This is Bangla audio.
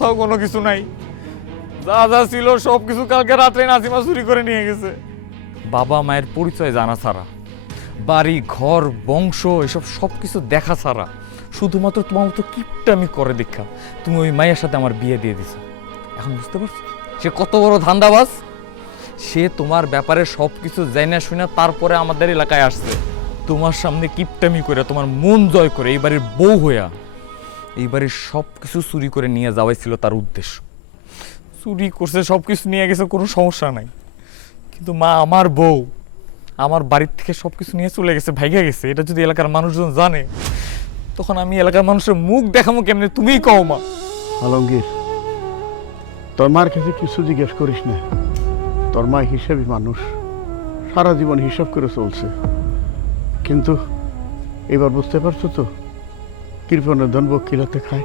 কোথাও কোনো কিছু নাই। যা যা ছিল সব কিছু কালকে রাত্রে নাসিমা চুরি করে নিয়ে গেছে। বাবা মায়ের পরিচয় জানা ছাড়া, বাড়ি, ঘর, বংশ, এসব সব কিছু দেখা ছাড়া, শুধুমাত্র তোমার মতো কিপটামি করে দেখা তুমি ওই মায়ের সাথে আমার বিয়ে দিয়ে দিছো। এখন বুঝতে পারছ? সে কত বড় ধান্দাবাজ। সে তোমার ব্যাপারে সব কিছু জানা শুনে তারপরে আমাদের এলাকায় আসছে। তোমার সামনে কিপটামি করে, তোমার মন জয় করে এই বাড়ির বউ হইয়া এই বাড়ির সব কিছু চুরি করে নিয়ে যাওয়াই ছিল তার উদ্দেশ্য। চুরি করছে সব কিছু নিয়ে গেছে, কোনো সমস্যা নাই। কিন্তু মা, আমার বউ, আমার বাড়ির থেকে সব কিছু নিয়ে চলে গেছে, ভাইগা গেছে। এটা যদি এলাকার মানুষজন জানে, তখন আমি এলাকার মানুষের মুখ দেখামো কেমনে? তুমিই কও মা। আলমগীর, তোর মার কাছে কিছু জিজ্ঞেস করিস না। তোর মা হিসাবই মানুষ। সারা জীবন হিসাব করে চলছে। কিন্তু এবার বুঝতে পারছ তো কৃপণের ধন বকিলাতে খায়।